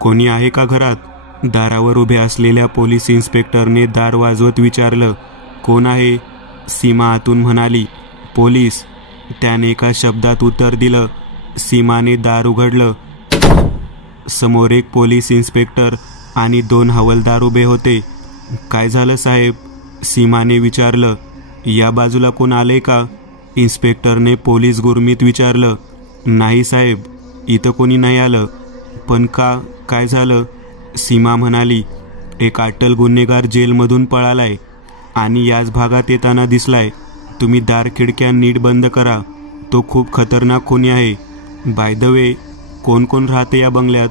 कोणी आहे का घरात? दारावर उभे असलेल्या पोलीस इन्स्पेक्टरने दार वाजवत विचारलं. कोण आहे? सीमा आतून म्हणाली. पोलीस. त्याने एका शब्दात उत्तर दिलं. सीमाने दार उघडलं. समोर एक पोलीस इन्स्पेक्टर आणि 2 हवालदार उभे होते. काय झालं साहेब? सीमाने विचारलं. या बाजूला कोण आले का? इन्स्पेक्टरने पोलीस गुरमीत विचारलं. नाही साहेब, इथं कोणी नाही आलं. पण का? काय झालं? सीमा म्हणाली. एक अट्टल गुन्हेगार जेलमधून पळालाय आणि याच भागात येताना दिसलाय. तुम्ही दार खिडक्या नीट बंद करा. तो खूप खतरनाक खुनी आहे. बाय द वे, कोण कोण राहते या बंगल्यात?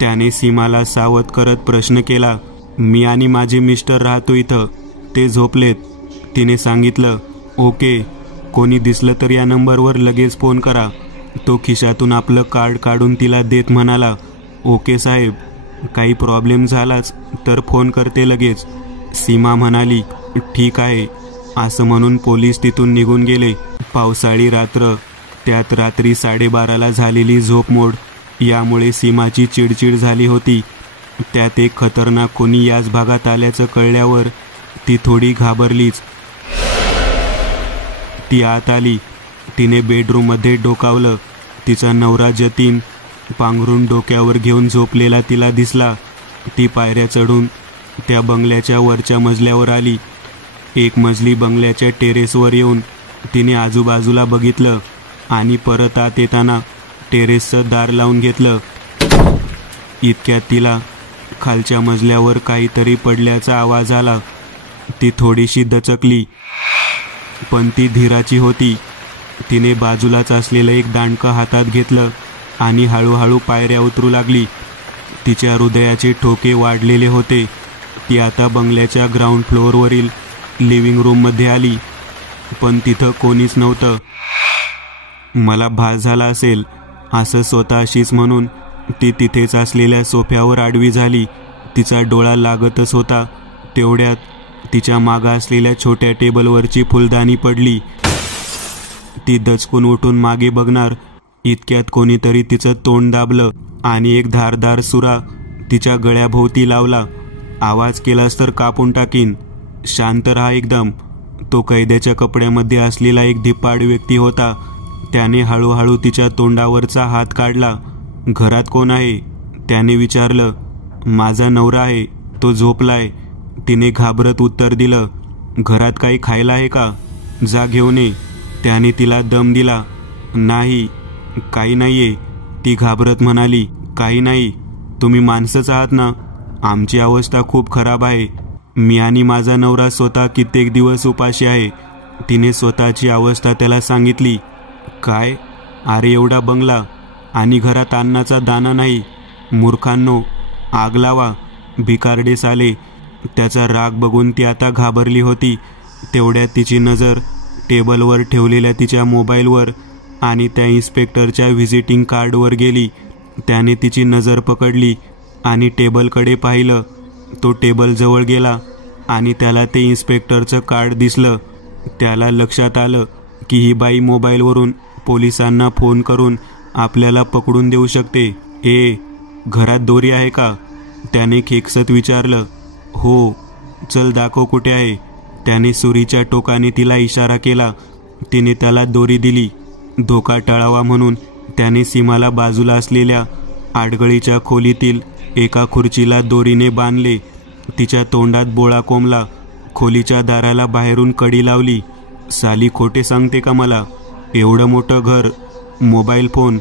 त्याने सीमाला सावध करत प्रश्न केला. मी आणि माझे मिस्टर राहतो इथं. ते झोपलेत. तिने सांगितलं. ओके, कोणी दिसलं तर या नंबरवर लगेच फोन करा. तो खिशातून आपलं कार्ड काढून तिला देत म्हणाला. ओके साहेब, काही प्रॉब्लेम झालाच तर फोन करते लगेच. सीमा म्हणाली. ठीक आहे. असं म्हणून पोलीस तिथून निघून गेले. पावसाळी रात्र, त्यात रात्री 12:30ला झालेली झोपमोड यामुळे सीमाची चिडचिड झाली होती. त्यात एक खतरनाक कोणी याच भागात आल्याचं कळल्यावर ती थोडी घाबरलीच. ती आत आली. तिने बेडरूममध्ये डोकावलं. तिचा नवरा जतीन पांघरून डोक्यावर घेऊन झोपलेला तिला दिसला. ती पायऱ्या चढून त्या बंगल्याच्या वरच्या मजल्यावर आली. 1 मजली बंगल्याच्या टेरेसवर येऊन तिने आजूबाजूला बघितलं आणि परत आत येताना टेरेसचं दार लावून घेतलं. इतक्यात तिला खालच्या मजल्यावर काहीतरी पडल्याचा आवाज आला. ती थोडीशी दचकली, पण ती धीराची होती. तिने बाजूलाच असलेलं एक दांडकं हातात घेतलं आणि हळूहळू पायऱ्या उतरू लागली. तिच्या हृदयाचे ठोके वाढलेले होते. ती आता बंगल्याच्या ग्राउंड फ्लोअरवरील लिव्हिंग रूममध्ये आली, पण तिथं कोणीच नव्हतं. मला भास झाला असेल असं स्वतःशीच म्हणून ती तिथेच असलेल्या सोफ्यावर आडवी झाली. तिचा डोळा लागतच होता तेवढ्यात तिच्या मागं असलेल्या छोट्या टेबलवरची फुलदाणी पडली. ती दचकून उठून मागे बघणार इतक्यात कोणीतरी तिचं तोंड दाबलं आणि एक धारदार सुरा तिच्या गळ्याभोवती लावला. आवाज केलास तर कापून टाकीन. शांत राहा एकदम. तो कैद्याच्या कपड्यामध्ये असलेला एक धिप्पाड व्यक्ती होता. त्याने हळूहळू तिच्या तोंडावरचा हात काढला. घरात कोण आहे? त्याने विचारलं. माझा नवरा आहे, तो झोपलाय. तिने घाबरत उत्तर दिलं. घरात काही खायला आहे का? जा घेऊन ये. त्याने तिला दम दिला. नाही, काही नाहीये. ती घाबरत म्हणाली. काही नाही. तुम्ही माणसंच आहात ना? आमची अवस्था खूप खराब आहे. मी आणि माझा नवरा स्वतः कित्येक दिवस उपाशी आहे. तिने स्वतःची अवस्था त्याला सांगितली. काय? अरे एवढा बंगला आणि घरात अन्नाचा दाना नाही. मूर्खांनो, आग लावा. भिकारडेस आले. त्याचा राग बघून ती आता घाबरली होती. तेवढ्यात तिची नजर टेबलवर ठेवलेल्या तिच्या मोबाईलवर आणि त्या इन्स्पेक्टरच्या व्हिजिटिंग कार्डवर गेली. त्याने तिची नजर पकडली आणि टेबलकडे पाहिलं. तो टेबल जवळ गेला आणि त्याला ते इन्स्पेक्टरचं कार्ड दिसलं. त्याला लक्षात आलं की ही बाई मोबाईलवरून पोलिसांना फोन करून आपल्याला पकडून देऊ शकते. घरात दोरी आहे का? त्याने खेकसत विचारलं. हो. चल दाखव कुठे आहे. त्याने सुरीच्या टोकाने तिला इशारा केला. तिने त्याला दोरी दिली. धोका टळावा म्हणून त्याने सीमाला बाजूला असलेल्या आडगळीच्या खोलीतील एका खुर्चीला दोरीने बांधले. तिच्या तोंडात बोळा कोंबला. खोलीच्या दाराला बाहेरून कडी लावली. साली खोटे सांगते का मला? एवढं मोठं घर, मोबाईल फोन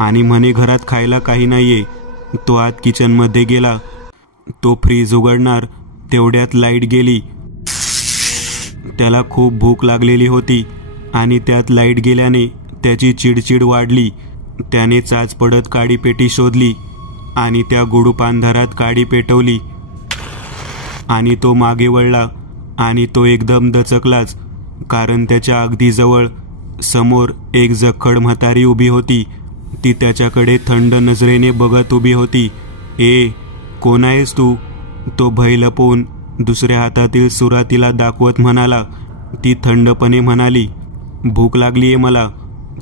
आणि म्हणे घरात खायला काही नाहीये. तो आत किचनमध्ये गेला. तो फ्रीज उघडणार तेवढ्यात लाईट गेली. त्याला खूप भूक लागलेली होती आणि त्यात लाईट गेल्याने त्याची चिडचिड वाढली. त्याने चाच पडत काडीपेटी शोधली आणि त्या गुडूप अंधारात काडी पेटवली आणि तो मागे वळला आणि तो एकदम दचकलाच, कारण त्याच्या अगदी जवळ समोर एक जखड म्हातारी उभी होती. ती त्याच्याकडे थंड नजरेने बघत उभी होती. कोण आहेस तू? तो भय लपवून दुसऱ्या हातातील सुरा तिला दाखवत म्हणाला. ती थंडपणे म्हणाली. भूक लागलीये मला.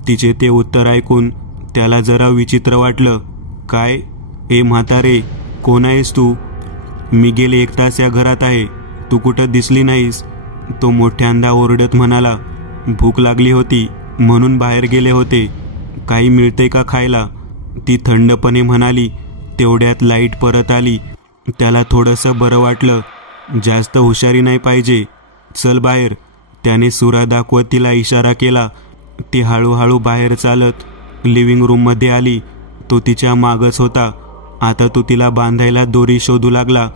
तिचे ते उत्तर ऐकून त्याला जरा विचित्र वाटलं. काय? ए म्हातारे, कोण आहेस तू? मी गेले 1 तास या घरात आहे, तू कुठं दिसली नाहीस? तो मोठ्यांदा ओरडत म्हणाला. भूक लागली होती म्हणून बाहेर गेले होते, काही मिळते का खायला? ती थंडपणे म्हणाली. तेवढ्यात लाईट परत आली. त्याला थोडंसं बरं वाटलं. जास्त हुशारी नाही पाहिजे, चल बाहेर, त्याने सुरा दाखवत तिला इशारा केला. ती हळूहळू बाहेर चालत लिव्हिंग रूममध्ये आली. तो तिच्या मागच होता. आता तो तिला बांधायला दोरी शोधू लागला.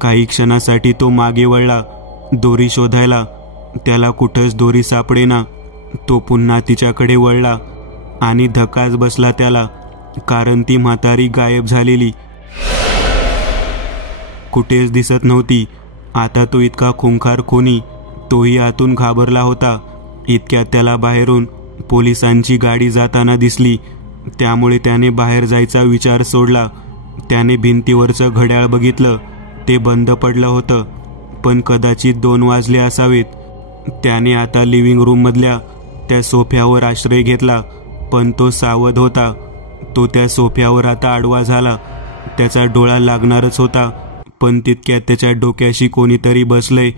काही क्षणासाठी तो मागे वळला दोरी शोधायला. त्याला कुठंच दोरी सापडेना. तो पुन्हा तिच्याकडे वळला आणि धक्काच बसला त्याला, कारण ती म्हातारी गायब झालेली, कुठेच दिसत नव्हती. आता तो इतका खुंखार कोणी, तोही आतून घाबरला होता. इतक्यात त्याला बाहेरून पोलिसांची गाडी जाताना दिसली. त्यामुळे त्याने बाहेर जायचा विचार सोडला. त्याने भिंतीवरचं घड्याळ बघितलं, ते बंद पडलं होतं, पण कदाचित 2 वाजले असावेत. त्याने आता लिव्हिंग रूममधल्या त्या सोफ्यावर आश्रय घेतला, पण तो सावध होता. तो त्या सोफ्यावर आता आडवा झाला. त्याचा डोळा लागणारच होता, पण तितक्यात त्याच्या डोक्याशी कोणीतरी बसलंय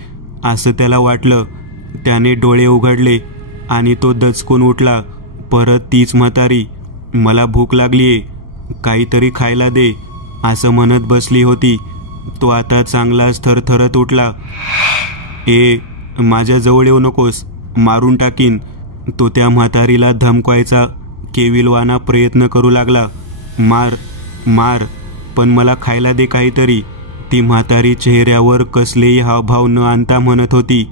असं त्याला वाटलं. त्याने डोळे उघडले आणि तो दचकून उठला. परत तीच म्हातारी. मला भूक लागलीये, काहीतरी खायला दे, असं म्हणत बसली होती. तो आता चांगलाच थरथरत उठला. ए, माझ्या जवळ येऊ नकोस, मारून टाकीन. तो त्या म्हातारीला धमकायचा केविलवाना प्रयत्न करू लागला. मार मार, पण मला खायला दे काहीतरी, ती म्हातारी चेहऱ्यावर कसलेही हावभाव न आणता म्हणत होती.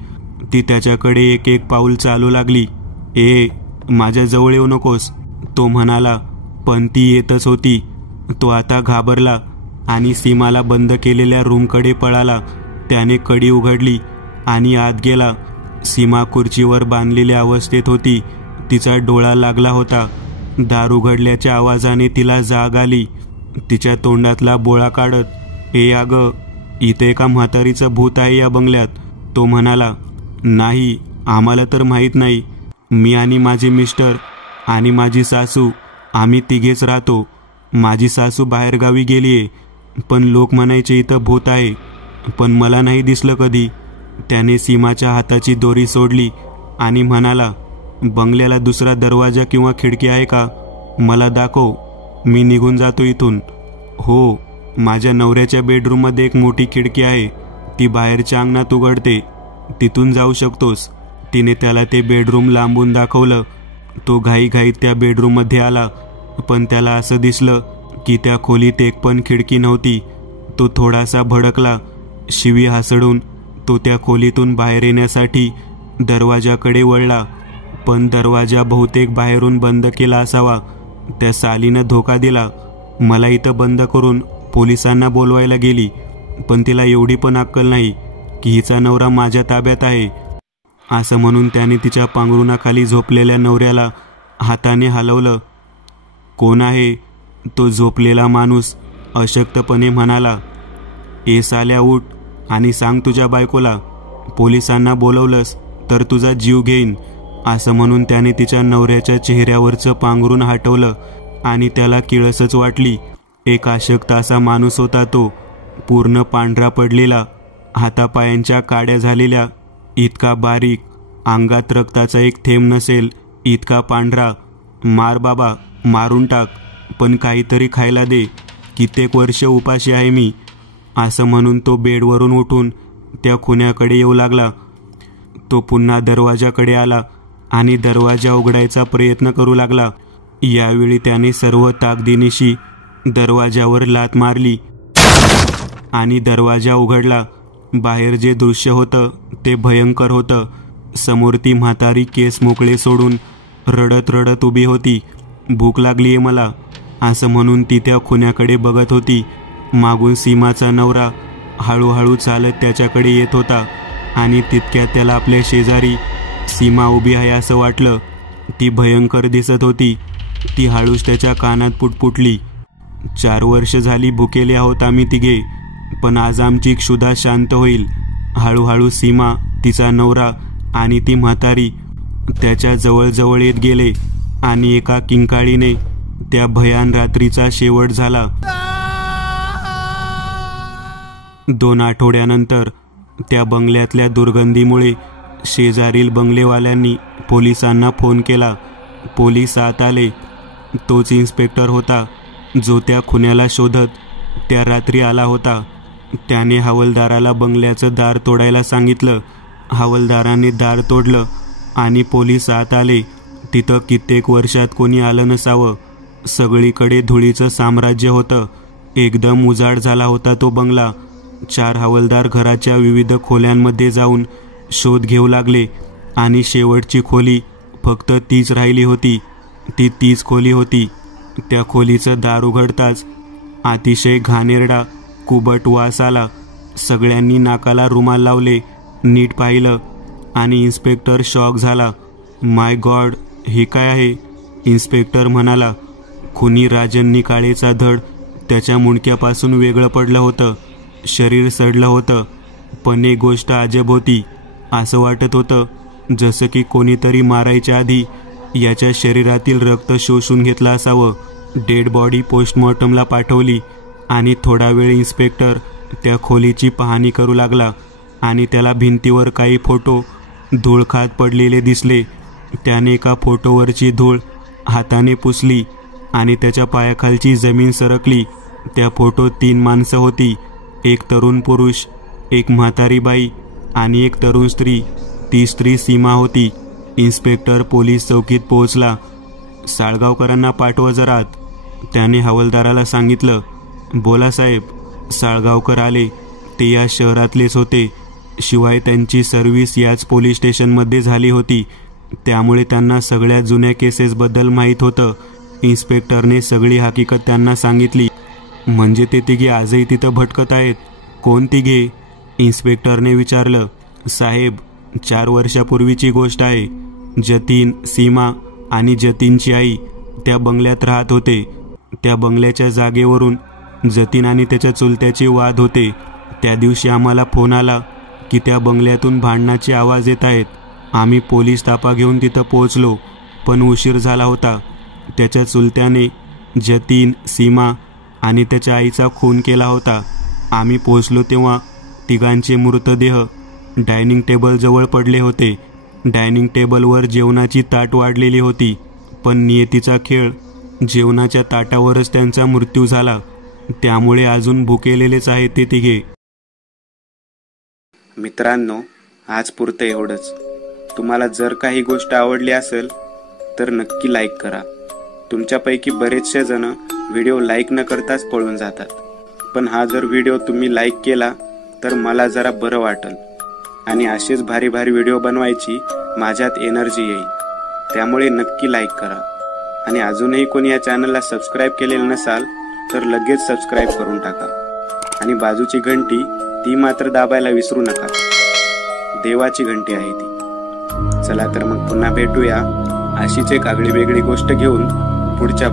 ती त्याच्याकडे एक एक पाऊल चालू लागली. ए, माझ्या जवळ येऊ नकोस, तो म्हणाला, पण ती येतच होती. तो आता घाबरला आणि सीमाला बंद केलेल्या रूमकडे पळाला. त्याने कडी उघडली आणि आत गेला. सीमा खुर्चीवर बांधलेल्या अवस्थेत होती. तिचा डोळा लागला होता. दार उघडल्याच्या आवाजाने तिला जाग आली. तिच्या तोंडातला बोळा काढत, ए अगं, इथे एका म्हातारीचं भूत आहे या बंगल्यात, तो म्हणाला. नाही, आम्हाला तर माहीत नाही. मी आणि माझे मिस्टर आणि माझी सासू, आम्ही तिघेच राहतो. माझी सासू बाहेरगावी गेलीये, पण लोक म्हणायचे इथं भूत आहे, पण मला नाही दिसलं कधी. त्याने सीमाच्या हाताची दोरी सोडली आणि म्हणाला, बंगल्याला दुसरा दरवाजा किंवा खिडकी आहे का? मला दाखव, मी निघून जातो इथून. हो, माझ्या नवऱ्याच्या बेडरूममध्ये एक मोठी खिडकी आहे, ती बाहेरच्या अंगणात उघडते, तिथून जाऊ शकतोस. तिने त्याला ते बेडरूम लांबून दाखवलं. तो घाईघाईत त्या बेडरूममध्ये आला, पण त्याला असं दिसलं की त्या खोलीत एक पण खिडकी नव्हती. तो थोडासा भडकला. शिवी हासडून तो त्या खोलीतून बाहेर येण्यासाठी दरवाजाकडे वळला, पण दरवाजा बहुतेक बाहेरून बंद केला असावा. त्या सालीनं धोका दिला. मला इथं बंद करून पोलिसांना बोलवायला गेली, पण तिला एवढी पण अक्कल नाही की हिचा नवरा माझ्या ताब्यात आहे. असं म्हणून त्याने तिच्या पांघरुणाखाली झोपलेल्या नवऱ्याला हाताने हलवलं. कोण आहे? तो झोपलेला माणूस अशक्तपणे म्हणाला. ए साल्या, उठ आणि सांग तुझ्या बायकोला, पोलिसांना बोलवलंस तर तुझा जीव घेईन. असं म्हणून त्याने तिच्या नवऱ्याच्या चेहऱ्यावरचं पांघरून हटवलं आणि त्याला किळसच वाटली. एक अशक्त असा माणूस होता तो, पूर्ण पांढरा पडलेला, हातापायांच्या काड्या झालेल्या, इतका बारीक, अंगात रक्ताचा एक थेंब नसेल इतका पांढरा. मार बाबा, मारून टाक, पण काहीतरी खायला दे, कित्येक वर्ष उपाशी आहे मी. असं म्हणून तो बेडवरून उठून त्या खुन्याकडे येऊ लागला. तो पुन्हा दरवाजाकडे आला आणि दरवाजा उघडायचा प्रयत्न करू लागला. यावेळी त्याने सर्व ताकदीनिशी दरवाजावर लाथ मारली आणि दरवाजा उघडला. बाहेर जे दृश्य होतं ते भयंकर होतं. समोर ती म्हातारी केस मोकळे सोडून रडत रडत उभी होती. भूक लागलीये मला, असं म्हणून ती त्या खुन्याकडे बघत होती. मागून सीमाचा नवरा हळूहळू चालत त्याच्याकडे येत होता आणि तितक्यात त्याला आपल्या शेजारी सीमा उभी आहे असं वाटलं. ती भयंकर दिसत होती. ती हळूच त्याच्या कानात पुटपुटली. 4 वर्ष झाली भुकेले आहोत आम्ही तिघे, पण आज आमची क्षुधा शांत होईल. हळूहळू सीमा, तिचा नवरा आणि ती म्हातारी त्याच्या जवळजवळ येत गेले आणि एका किंकाळीने त्या भयान रात्रीचा शेवट झाला. 2 आठवड्यानंतर त्या बंगल्यातल्या दुर्गंधीमुळे शेजारील बंगलेवाल्यांनी पोलिसांना फोन केला. पोलीस आत आले. तोच इन्स्पेक्टर होता जो त्या खुन्याला शोधत त्या रात्री आला होता. त्याने हवालदाराला बंगल्याचं दार तोडायला सांगितलं. हवालदाराने दार तोडलं आणि पोलीस आत आले. तिथं कित्येक वर्षात कोणी आलं नसावं. सगळीकडे धुळीचं साम्राज्य होतं. एकदम उजाड झाला होता तो बंगला. 4 हवालदार घराच्या विविध खोल्यांमध्ये जाऊन शोध घेऊ लागले आणि शेवटची खोली फक्त तीच राहिली होती. ती तीच खोली होती. त्या खोलीचं दार उघडताच अतिशय घाणेरडा कुबट वास आला. सगळ्यांनी नाकाला रुमाल लावले, नीट पाहिलं आणि इन्स्पेक्टर शॉक झाला. माय गॉड, हे काय आहे? इन्स्पेक्टर म्हणाला. खुनी राजन निकाळेचा धड त्याच्या मुंडक्यापासून वेगळं पडलं होतं. शरीर सडलं होतं. पण एक गोष्ट अजब होती. असं वाटत होतं जसं की कोणीतरी मारायच्या आधी याच्या शरीरातील रक्त शोषून घेतलं असावं. डेड बॉडी पोस्टमॉर्टमला पाठवली आणि थोडा वेळ इन्स्पेक्टर त्या खोलीची पाहणी करू लागला आणि त्याला भिंतीवर काही फोटो धूळ खात पडलेले दिसले. त्याने एका फोटोवरची धूळ हाताने पुसली आणि त्याच्या पायाखालची जमीन सरकली. त्या फोटोत 3 माणसं होती. एक तरुण पुरुष, एक म्हातारी बाई आणि एक तरुण स्त्री. ती स्त्री सीमा होती. इन्स्पेक्टर पोलीस चौकीत पोहोचला. साळगावकरांना पाठवा जरा आत, त्याने हवालदाराला सांगितलं. बोला साहेब. साळगावकर आले. ते या शहरातलेच होते. शिवाय त्यांची सर्व्हिस याच पोलीस स्टेशनमध्ये झाली होती. त्यामुळे त्यांना सगळ्या जुन्या केसेसबद्दल माहीत होतं. इन्स्पेक्टरने सगळी हकीकत त्यांना सांगितली. म्हणजे ते तिघे आजही तिथं भटकत आहेत? कोण तिघे? इन्स्पेक्टरने विचारलं. साहेब, 4 वर्षापूर्वीची गोष्ट आहे. जतीन, सीमा आणि जतीनची आई त्या बंगल्यात राहत होते. त्या बंगल्याच्या जागेवरून जतीन आणि त्याच्या चुलत्याचे वाद होते. त्या दिवशी आम्हाला फोन आला की त्या बंगल्यातून भांडणाचे आवाज येत आहेत. आम्ही पोलीस ताफा घेऊन तिथं पोहोचलो, पण उशीर झाला होता. त्याच्या चुलत्याने जतीन, सीमा आणि त्याच्या आईचा खून केला होता. आम्ही पोहोचलो तेव्हा तिघांचे मृतदेह डायनिंग टेबलजवळ पडले होते. डायनिंग टेबलवर जेवणाची ताट वाढलेली होती. पण नियतीचा खेळ, जेवणाच्या ताटावरच त्यांचा मृत्यू झाला. त्यामुळे अजून भुकेलेलेच आहेत ते तिघे. मित्रांनो, आज पुरतं एवढंच. तुम्हाला जर काही गोष्ट आवडली असेल तर नक्की लाईक करा. तुमच्यापैकी बरेचसे जण व्हिडिओ लाईक न करताच पळून जातात. पण हा जर व्हिडिओ तुम्ही लाईक केला तर मला जरा बरं वाटेल आणि असेच भारी भारी व्हिडिओ बनवायची माझ्यात एनर्जी येईल. त्यामुळे नक्की लाईक करा. आणि अजूनही कोणी या चॅनलला सबस्क्राईब केलेलं नसाल तर लगेच सबस्क्राईब करून टाका. आणि बाजूची घंटी ती मात्र दाबायला विसरू नका. देवाची घंटी आहे ती. चला तर मग पुन्हा भेटूया अशीच एक आगळी वेगळी गोष्ट घेऊन पुढच्या